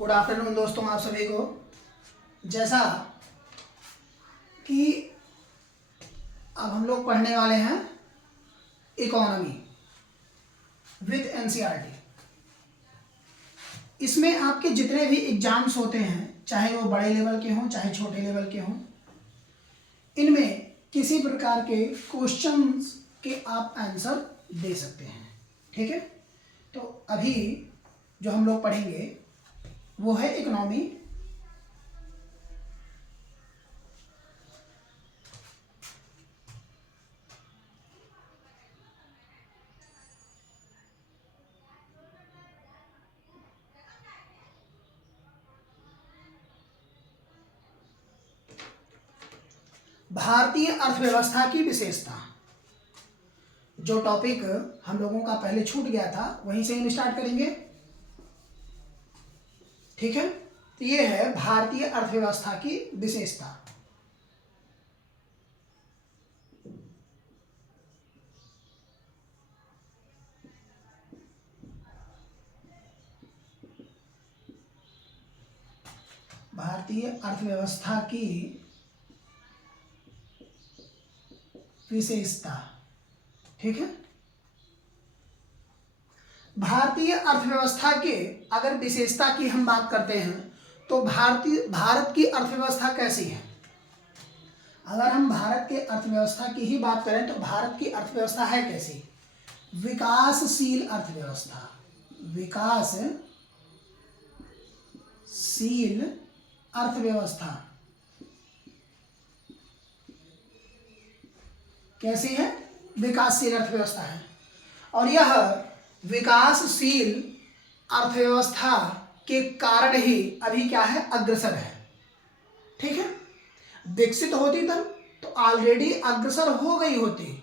Good afternoon दोस्तों, आप सभी को। जैसा कि अब हम लोग पढ़ने वाले हैं इकोनॉमी विथ एनसीईआरटी। इसमें आपके जितने भी एग्जाम्स होते हैं, चाहे वो बड़े लेवल के हों चाहे छोटे लेवल के हों, इनमें किसी प्रकार के क्वेश्चंस के आप आंसर दे सकते हैं। ठीक है, तो अभी जो हम लोग पढ़ेंगे वो है इकोनॉमी भारतीय अर्थव्यवस्था की विशेषता। जो टॉपिक हम लोगों का पहले छूट गया था वहीं से हम स्टार्ट करेंगे। ठीक है, तो ये है भारतीय अर्थव्यवस्था की विशेषता। भारतीय अर्थव्यवस्था की विशेषता। ठीक है, भारतीय अर्थव्यवस्था के अगर विशेषता की हम बात करते हैं तो भारत की अर्थव्यवस्था कैसी है। अगर हम भारत के अर्थव्यवस्था की ही बात करें तो भारत की अर्थव्यवस्था है कैसी? विकासशील अर्थव्यवस्था। विकासशील अर्थव्यवस्था कैसी है? विकासशील अर्थव्यवस्था है। और यह विकासशील अर्थव्यवस्था के कारण ही अभी क्या है? अग्रसर है। ठीक है, विकसित होती तब तो ऑलरेडी अग्रसर हो गई होती,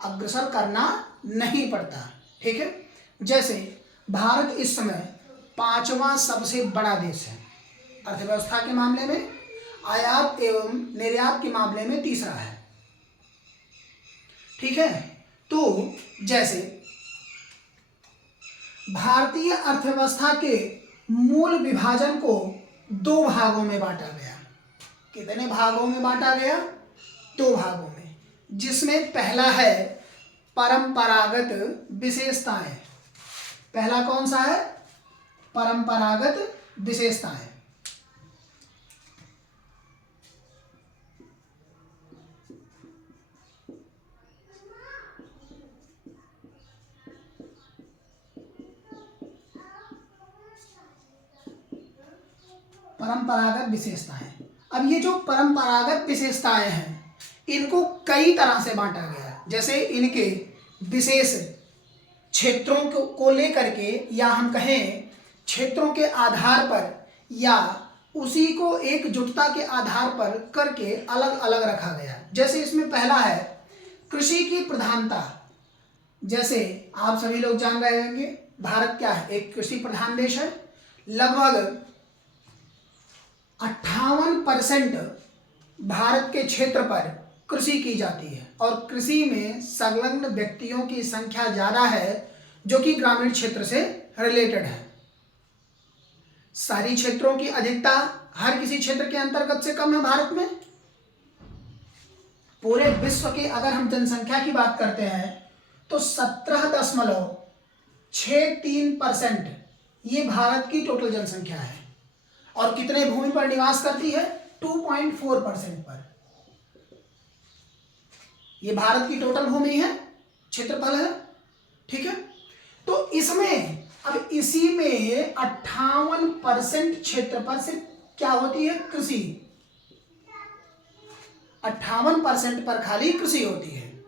अग्रसर करना नहीं पड़ता। ठीक है, जैसे भारत इस समय 5वां सबसे बड़ा देश है अर्थव्यवस्था के मामले में, आयात एवं निर्यात के मामले में तीसरा है। ठीक है, तो जैसे भारतीय अर्थव्यवस्था के मूल विभाजन को 2 भागों में बांटा गया। कितने भागों में बांटा गया? 2 भागों में, जिसमें पहला है परंपरागत विशेषताएं। पहला कौन सा है? परंपरागत विशेषताएं। परंपरागत विशेषताएं। अब ये जो परंपरागत विशेषताएं हैं इनको कई तरह से बांटा गया है। जैसे इनके विशेष क्षेत्रों को लेकर के, या हम कहें क्षेत्रों के आधार पर, या उसी को एकजुटता के आधार पर करके अलग अलग रखा गया। जैसे इसमें पहला है कृषि की प्रधानता। जैसे आप सभी लोग जान रहे होंगे भारत क्या है? एक कृषि प्रधान देश है। लगभग 58% भारत के क्षेत्र पर कृषि की जाती है, और कृषि में संलग्न व्यक्तियों की संख्या ज़्यादा है जो कि ग्रामीण क्षेत्र से रिलेटेड है। शहरी क्षेत्रों की अधिकता हर किसी क्षेत्र के अंतर्गत से कम है भारत में। पूरे विश्व की अगर हम जनसंख्या की बात करते हैं तो 17.63% ये भारत की टोटल जनसंख्या है। और कितने भूमि पर निवास करती है? 2.4% पर। ये भारत की टोटल भूमि है, क्षेत्रफल है। ठीक है, तो इसमें अब इसी में 58% क्षेत्र पर से क्या होती है? कृषि। 58% पर खाली कृषि होती है।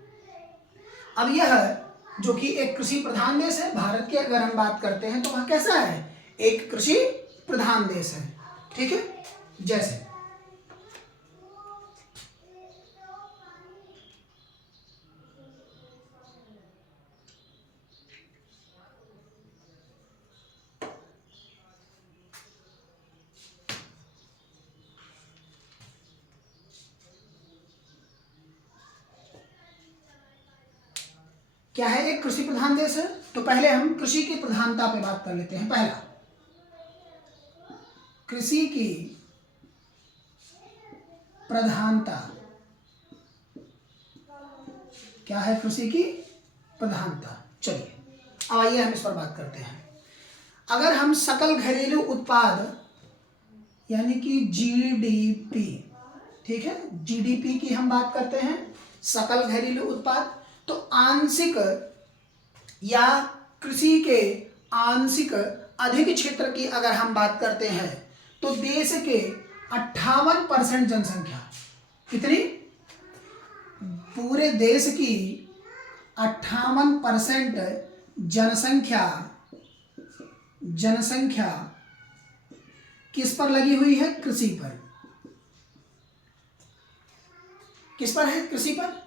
अब यह जो कि एक कृषि प्रधान देश है, भारत की अगर हम बात करते हैं तो वह कैसा है? एक कृषि प्रधान देश है। ठीक है, जैसे क्या है? एक कृषि प्रधान देश है। तो पहले हम कृषि की प्रधानता पे बात कर लेते हैं। पहला, कृषि की प्रधानता, क्या है कृषि की प्रधानता। चलिए अब आइए हम इस पर बात करते हैं। अगर हम सकल घरेलू उत्पाद यानी कि जीडीपी, ठीक है, जीडीपी की हम बात करते हैं, सकल घरेलू उत्पाद, तो आंशिक या कृषि के आंशिक अधिक क्षेत्र की अगर हम बात करते हैं तो देश के 58% जनसंख्या, कितनी, पूरे देश की 58% जनसंख्या किस पर लगी हुई है, कृषि पर। किस पर है, कृषि पर।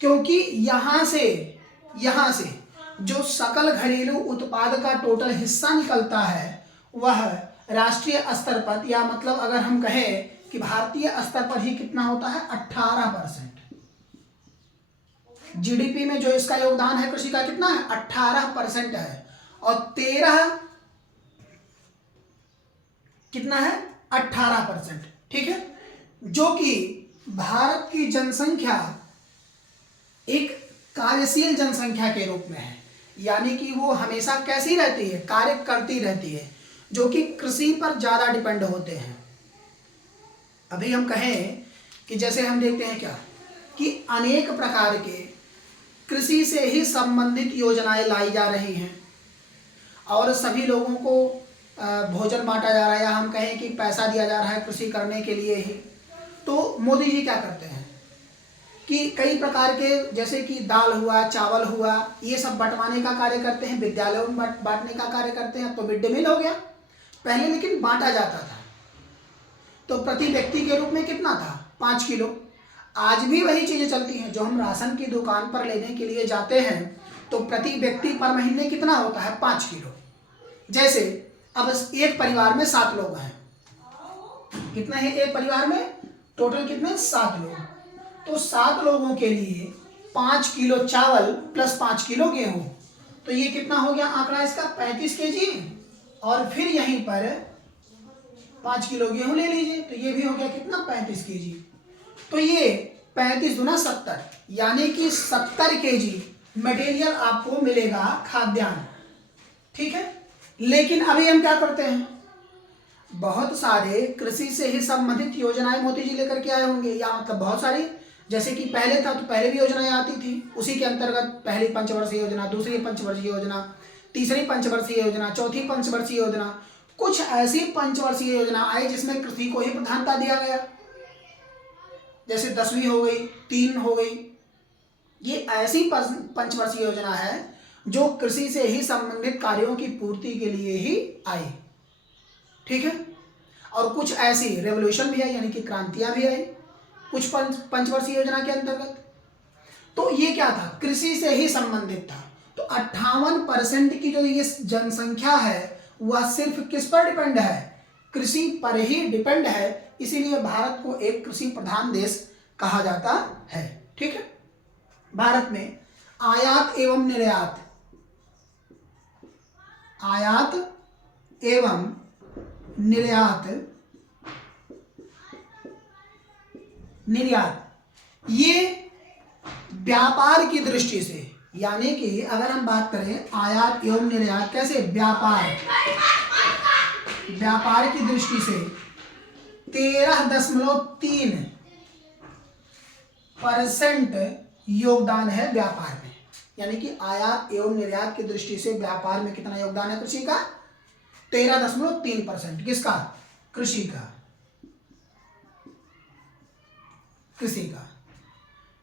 क्योंकि यहां से जो सकल घरेलू उत्पाद का टोटल हिस्सा निकलता है वह राष्ट्रीय स्तर पर, या मतलब अगर हम कहें कि भारतीय स्तर पर ही कितना होता है, 18%। जीडीपी में जो इसका योगदान है कृषि का कितना है, 18% है। और 13 कितना है, 18%, ठीक है, जो कि भारत की जनसंख्या एक कार्यशील जनसंख्या के रूप में है, यानी कि वो हमेशा कैसी रहती है, कार्य करती रहती है, जो कि कृषि पर ज्यादा डिपेंड होते हैं। अभी हम कहें कि जैसे हम देखते हैं क्या कि अनेक प्रकार के कृषि से ही संबंधित योजनाएं लाई जा रही हैं और सभी लोगों को भोजन बांटा जा रहा है, या हम कहें कि पैसा दिया जा रहा है कृषि करने के लिए ही। तो मोदी जी क्या करते हैं कि कई प्रकार के, जैसे कि दाल हुआ, चावल हुआ, ये सब बंटवाने का कार्य करते हैं, विद्यालयों में बांटने का कार्य करते हैं। तो मिड डे मील हो गया पहले, लेकिन बांटा जाता था तो प्रति व्यक्ति के रूप में कितना था, 5 किलो। आज भी वही चीजें चलती हैं, जो हम राशन की दुकान पर लेने के लिए जाते हैं तो प्रति व्यक्ति पर महीने कितना होता है, 5 किलो। जैसे अब एक परिवार में 7 लोग हैं, कितने हैं एक परिवार में, टोटल कितने, 7 लोग। तो 7 लोगों के लिए 5 किलो चावल प्लस 5 किलो गेहूं, तो ये कितना हो गया आंकड़ा इसका, 35 केजी। और फिर यहीं पर 5 किलो गेहूं ले लीजिए, तो ये भी हो गया कितना, 35 केजी। तो ये 35 दूना 70, यानी कि 70 केजी मटेरियल आपको मिलेगा, खाद्यान्न, ठीक है। लेकिन अभी हम क्या करते हैं, बहुत सारे कृषि से ही संबंधित योजनाएं मोदी जी लेकर के आए होंगे, या मतलब बहुत सारी, जैसे कि पहले था तो पहले भी योजनाएं आती थी, उसी के अंतर्गत पहली पंचवर्षीय योजना, दूसरी पंचवर्षीय योजना, तीसरी पंचवर्षीय योजना, चौथी पंचवर्षीय योजना, कुछ ऐसी पंचवर्षीय योजना आई जिसमें कृषि को ही प्रधानता दिया गया, जैसे 10वीं हो गई, 3 हो गई। ये ऐसी पंचवर्षीय योजना है जो कृषि से ही संबंधित कार्यों की पूर्ति के लिए ही आई, ठीक है। और कुछ ऐसी रेवोल्यूशन भी आई, यानी कि क्रांतियां भी आई कुछ पंचवर्षीय योजना के अंतर्गत। तो ये क्या था, कृषि से ही संबंधित था। तो 58% की जो ये जनसंख्या है वह सिर्फ किस पर डिपेंड है, कृषि पर ही डिपेंड है। इसीलिए भारत को एक कृषि प्रधान देश कहा जाता है, ठीक है। भारत में आयात एवं निर्यात, आयात एवं निर्यात ये व्यापार की दृष्टि से, यानी कि अगर हम बात करें आयात एवं निर्यात कैसे, व्यापार की दृष्टि से 13.3% योगदान है व्यापार में, यानी कि आयात एवं निर्यात की दृष्टि से व्यापार में कितना योगदान है कृषि का, 13.3%। किसका, कृषि का,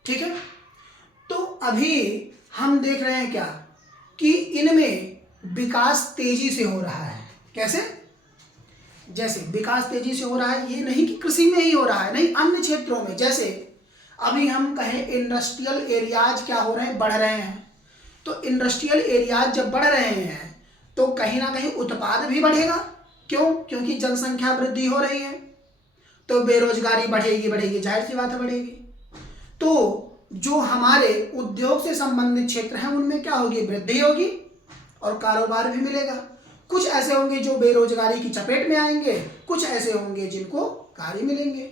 ठीक है। तो अभी हम देख रहे हैं क्या कि इनमें विकास तेजी से हो रहा है। कैसे, जैसे विकास तेजी से हो रहा है, ये नहीं कि कृषि में ही हो रहा है, नहीं, अन्य क्षेत्रों में। जैसे अभी हम कहें इंडस्ट्रियल एरियाज क्या हो रहे हैं, बढ़ रहे हैं। तो इंडस्ट्रियल एरियाज जब बढ़ रहे हैं तो कहीं ना कहीं उत्पाद भी बढ़ेगा। क्यों, क्योंकि जनसंख्या वृद्धि हो रही है, तो बेरोजगारी बढ़ेगी, जाहिर सी बात है बढ़ेगी। तो जो हमारे उद्योग से संबंधित क्षेत्र हैं उनमें क्या होगी, वृद्धि होगी और कारोबार भी मिलेगा। कुछ ऐसे होंगे जो बेरोजगारी की चपेट में आएंगे, कुछ ऐसे होंगे जिनको कार्य मिलेंगे।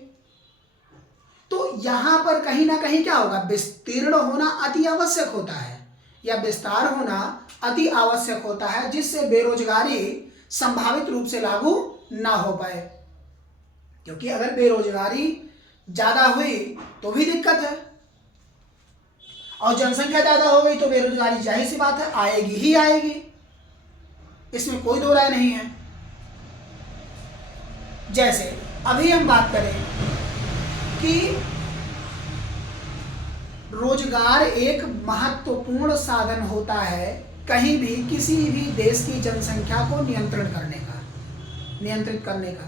तो यहां पर कहीं ना कहीं क्या होगा, विस्तीर्ण होना अति आवश्यक होता है या विस्तार होना अति आवश्यक होता है, जिससे बेरोजगारी संभावित रूप से लागू ना हो पाए। क्योंकि अगर बेरोजगारी ज्यादा हुई तो भी दिक्कत है, और जनसंख्या ज्यादा हो गई तो बेरोजगारी जाहिर सी बात है आएगी ही आएगी, इसमें कोई दो राय नहीं है। जैसे अभी हम बात करें कि रोजगार एक महत्वपूर्ण साधन होता है कहीं भी किसी भी देश की जनसंख्या को नियंत्रित करने का।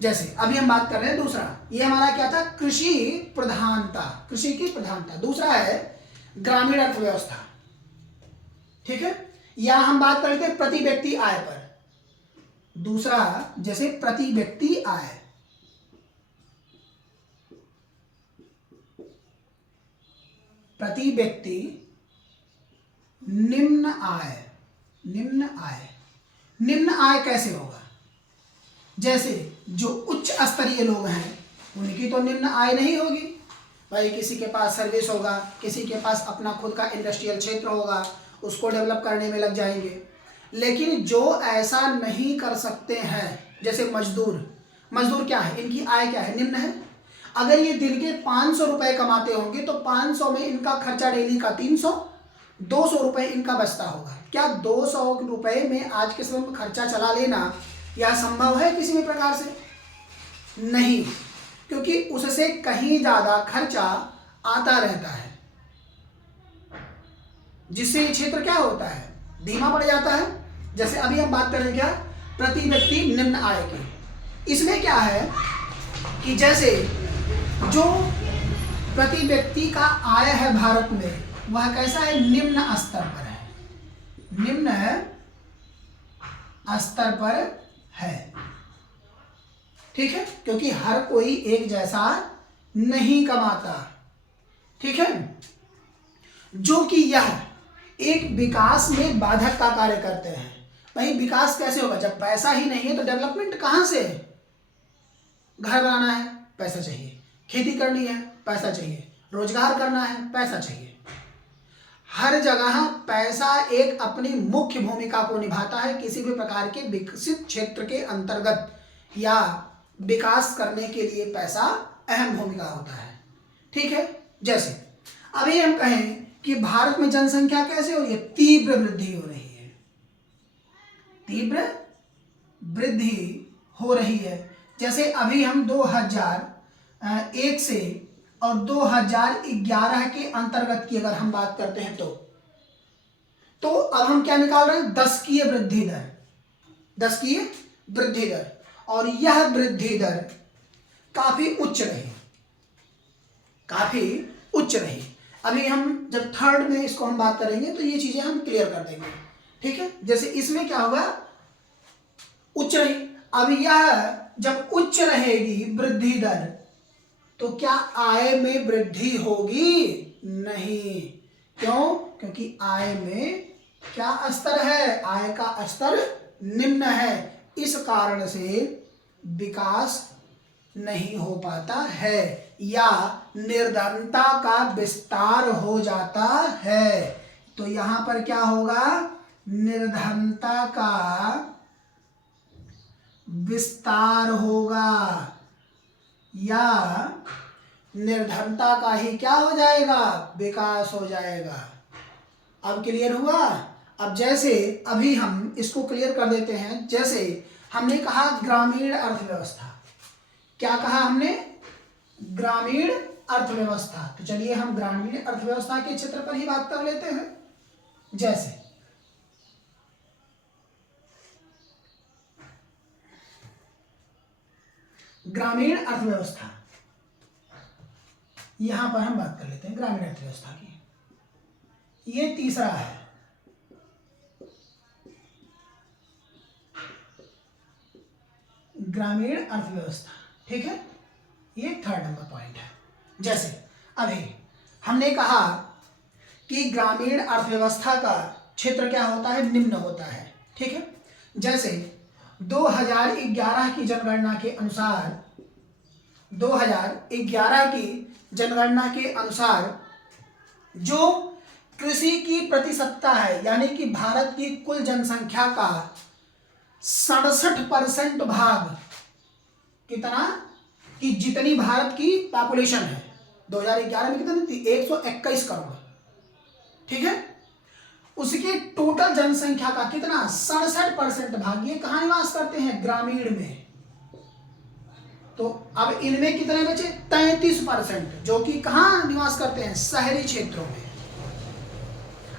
जैसे अभी हम बात कर रहे हैं दूसरा, ये हमारा क्या था, कृषि प्रधानता, कृषि की प्रधानता। दूसरा है ग्रामीण अर्थव्यवस्था, ठीक है, या हम बात करते हैं प्रति व्यक्ति आय पर। दूसरा जैसे प्रति व्यक्ति आय, प्रति व्यक्ति निम्न आय। निम्न आय कैसे होगा, जैसे जो उच्च स्तरीय लोग हैं उनकी तो निम्न आय नहीं होगी भाई, किसी के पास सर्विस होगा, किसी के पास अपना खुद का इंडस्ट्रियल क्षेत्र होगा, उसको डेवलप करने में लग जाएंगे। लेकिन जो ऐसा नहीं कर सकते हैं, जैसे मजदूर क्या है, इनकी आय क्या है, निम्न है। अगर ये दिन के 500 रुपए कमाते होंगे तो 500 में इनका खर्चा डेली का 300, 200 रुपए इनका बचता होगा। क्या 200 रुपए में आज के समय में खर्चा चला लेना यह संभव है किसी भी प्रकार से? नहीं, क्योंकि उससे कहीं ज्यादा खर्चा आता रहता है, जिससे ये क्षेत्र क्या होता है, धीमा पड़ जाता है। जैसे अभी हम बात करें क्या, प्रति व्यक्ति निम्न आय की। इसमें क्या है कि जैसे जो प्रति व्यक्ति का आय है भारत में, वह कैसा है, निम्न स्तर पर है, निम्न स्तर पर है, ठीक है, क्योंकि हर कोई एक जैसा नहीं कमाता, ठीक है, जो कि यह एक विकास में बाधक का कार्य करते हैं। भाई विकास कैसे होगा, जब पैसा ही नहीं है तो डेवलपमेंट कहां से? घर बनाना है पैसा चाहिए, खेती करनी है पैसा चाहिए, रोजगार करना है पैसा चाहिए। हर जगह पैसा एक अपनी मुख्य भूमिका को निभाता है किसी भी प्रकार के विकसित क्षेत्र के अंतर्गत, या विकास करने के लिए पैसा अहम भूमिका होता है, ठीक है। जैसे अभी हम कहें कि भारत में जनसंख्या कैसे हो रही है, तीव्र वृद्धि हो रही है, तीव्र वृद्धि हो रही है। जैसे अभी हम 2001 से और 2011 के अंतर्गत की अगर हम बात करते हैं तो अब हम क्या निकाल रहे हैं, 10 वृद्धि दर, 10 वृद्धि दर, और यह वृद्धि दर काफी उच्च रही, काफी उच्च रही। अभी हम जब थर्ड में इसको हम बात करेंगे तो ये चीजें हम क्लियर कर देंगे, ठीक है। जैसे इसमें क्या होगा, उच्च रही। अब यह जब उच्च रहेगी वृद्धि दर तो क्या आय में वृद्धि होगी? नहीं। क्यों? क्योंकि आय में क्या स्तर है, आय का स्तर निम्न है, इस कारण से विकास नहीं हो पाता है या निर्धनता का विस्तार हो जाता है। तो यहां पर क्या होगा, निर्धनता का विस्तार होगा या निर्धनता का ही क्या हो जाएगा, विकास हो जाएगा। अब क्लियर हुआ? अब जैसे अभी हम इसको क्लियर कर देते हैं, जैसे हमने कहा ग्रामीण अर्थव्यवस्था, क्या कहा हमने, ग्रामीण अर्थव्यवस्था। तो चलिए हम ग्रामीण अर्थव्यवस्था के क्षेत्र पर ही बात कर लेते हैं। जैसे ग्रामीण अर्थव्यवस्था, यहां पर हम बात कर लेते हैं ग्रामीण अर्थव्यवस्था की। ये तीसरा है, ग्रामीण अर्थव्यवस्था, ठीक है, ये थर्ड नंबर पॉइंट है। जैसे अभी हमने कहा कि ग्रामीण अर्थव्यवस्था का क्षेत्र क्या होता है, निम्न होता है। ठीक है, जैसे 2011 की जनगणना के अनुसार 2011 की जनगणना के अनुसार जो कृषि की प्रतिशतता है, यानी कि भारत की कुल जनसंख्या का 67% भाग, कितना, कि जितनी भारत की पॉपुलेशन है 2011 में कितनी थी, 121 करोड़। ठीक है, उसकी टोटल जनसंख्या का कितना, 67% भाग ये कहाँ निवास करते हैं, ग्रामीण में। तो अब इनमें कितने बचे, 33%, जो कि कहाँ निवास करते हैं, शहरी क्षेत्रों में।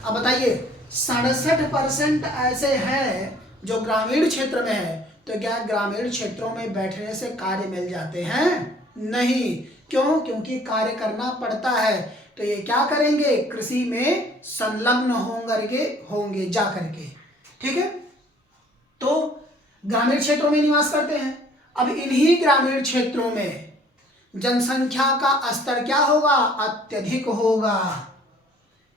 अब बताइए 67% ऐसे हैं जो ग्रामीण क्षेत्र में है, तो क्या ग्रामीण क्षेत्रों में बैठने से कार्य मिल जाते हैं, नहीं। क्यों, क्योंकि कार्य करना पड़ता है। तो ये क्या करेंगे, कृषि में संलग्न होंगे जा करके। ठीक है, तो ग्रामीण क्षेत्रों में निवास करते हैं। अब इन्हीं ग्रामीण क्षेत्रों में जनसंख्या का स्तर क्या होगा, अत्यधिक होगा।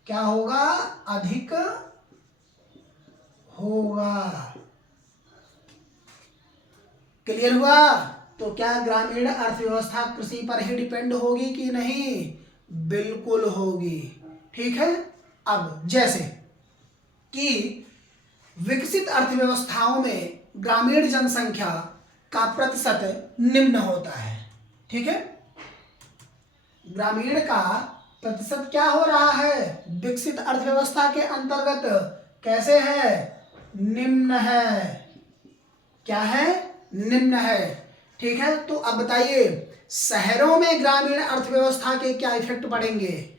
क्या होगा, अधिक होगा। क्लियर हुआ। तो क्या ग्रामीण अर्थव्यवस्था कृषि पर ही डिपेंड होगी कि नहीं, बिल्कुल होगी। ठीक है, अब जैसे कि विकसित अर्थव्यवस्थाओं में ग्रामीण जनसंख्या का प्रतिशत निम्न होता है। ठीक है, ग्रामीण का प्रतिशत क्या हो रहा है, विकसित अर्थव्यवस्था के अंतर्गत कैसे है, निम्न है। क्या है, निम्न है। ठीक है, तो अब बताइए शहरों में ग्रामीण अर्थव्यवस्था के क्या इफेक्ट पड़ेंगे,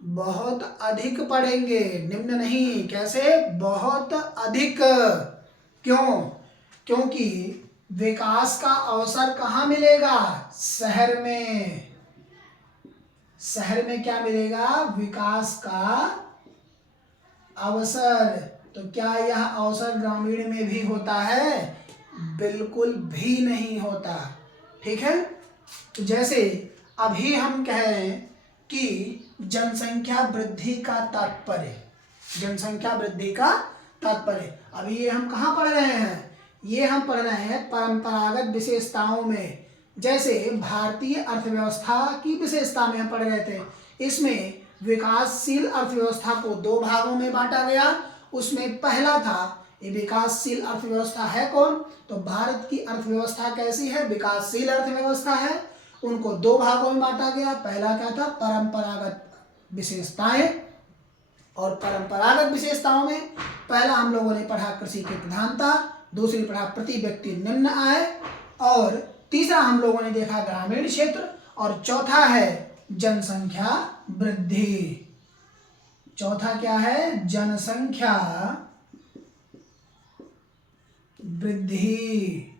बहुत अधिक पड़ेंगे, निम्न नहीं। कैसे, बहुत अधिक। क्यों, क्योंकि विकास का अवसर कहाँ मिलेगा, शहर में। शहर में क्या मिलेगा, विकास का अवसर। तो क्या यह अवसर ग्रामीण में भी होता है, बिल्कुल भी नहीं होता। ठीक है, तो जैसे अभी हम कह रहे हैं कि जनसंख्या वृद्धि का तात्पर्य, जनसंख्या वृद्धि का तात्पर्य, अभी ये हम कहाँ पढ़ रहे हैं, ये हम पढ़ रहे हैं परंपरागत विशेषताओं में। जैसे भारतीय अर्थव्यवस्था की विशेषता में हम पढ़ रहे थे, इसमें विकासशील अर्थव्यवस्था को दो भागों में बांटा गया। उसमें पहला था, ये विकासशील अर्थव्यवस्था है कौन, तो भारत की अर्थव्यवस्था कैसी है, विकासशील अर्थव्यवस्था है। उनको दो भागों में बांटा गया। पहला क्या था, परंपरागत विशेषताएं। और परंपरागत विशेषताओं में पहला हम लोगों ने पढ़ा कृषि की प्रधानता, दूसरी पढ़ा प्रति व्यक्ति निम्न आय, और तीसरा हम लोगों ने देखा ग्रामीण क्षेत्र, और चौथा है जनसंख्या वृद्धि। चौथा क्या है, जनसंख्या वृद्धि।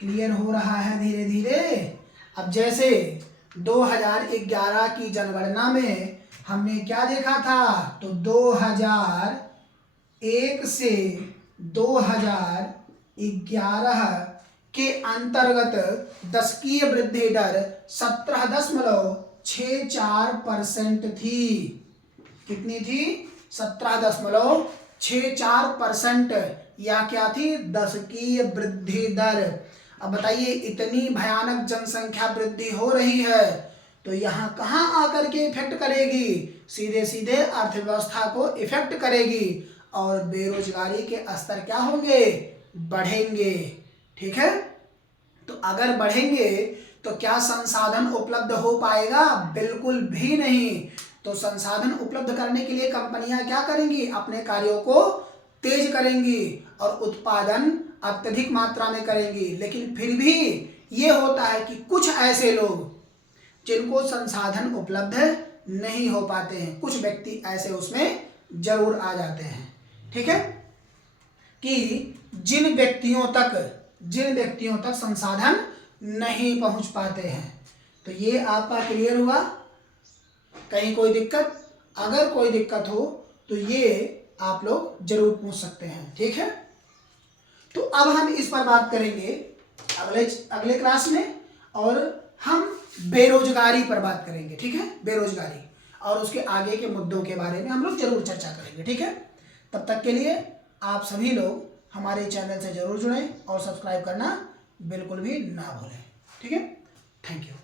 क्लियर हो रहा है धीरे धीरे। अब जैसे 2011 की जनगणना में हमने क्या देखा था, तो 2001 से 2011 के अंतर्गत दशकीय वृद्धि दर 17.64% थी। कितनी थी, 17.64%, या क्या थी, दशकीय वृद्धि दर। अब बताइए इतनी भयानक जनसंख्या वृद्धि हो रही है, तो यहाँ कहाँ आकर के इफेक्ट करेगी, सीधे सीधे अर्थव्यवस्था को इफेक्ट करेगी, और बेरोजगारी के स्तर क्या होंगे, बढ़ेंगे। ठीक है, तो अगर बढ़ेंगे तो क्या संसाधन उपलब्ध हो पाएगा, बिल्कुल भी नहीं। तो संसाधन उपलब्ध करने के लिए कंपनियां क्या करेंगी, अपने कार्यों को तेज करेंगी और उत्पादन अत्यधिक मात्रा में करेंगी। लेकिन फिर भी ये होता है कि कुछ ऐसे लोग जिनको संसाधन उपलब्ध नहीं हो पाते हैं, कुछ व्यक्ति ऐसे उसमें जरूर आ जाते हैं। ठीक है, कि जिन व्यक्तियों तक संसाधन नहीं पहुंच पाते हैं। तो ये आपका क्लियर हुआ। कहीं कोई दिक्कत, अगर कोई दिक्कत हो तो ये आप लोग जरूर पूछ सकते हैं। ठीक है, तो अब हम इस पर बात करेंगे अगले क्लास में, और हम बेरोजगारी पर बात करेंगे। ठीक है, बेरोजगारी। और उसके आगे के मुद्दों के बारे में हम लोग जरूर चर्चा करेंगे। ठीक है, तब तक के लिए आप सभी लोग हमारे चैनल से जरूर जुड़ें और सब्सक्राइब करना बिल्कुल भी ना भूलें। ठीक है, थैंक यू।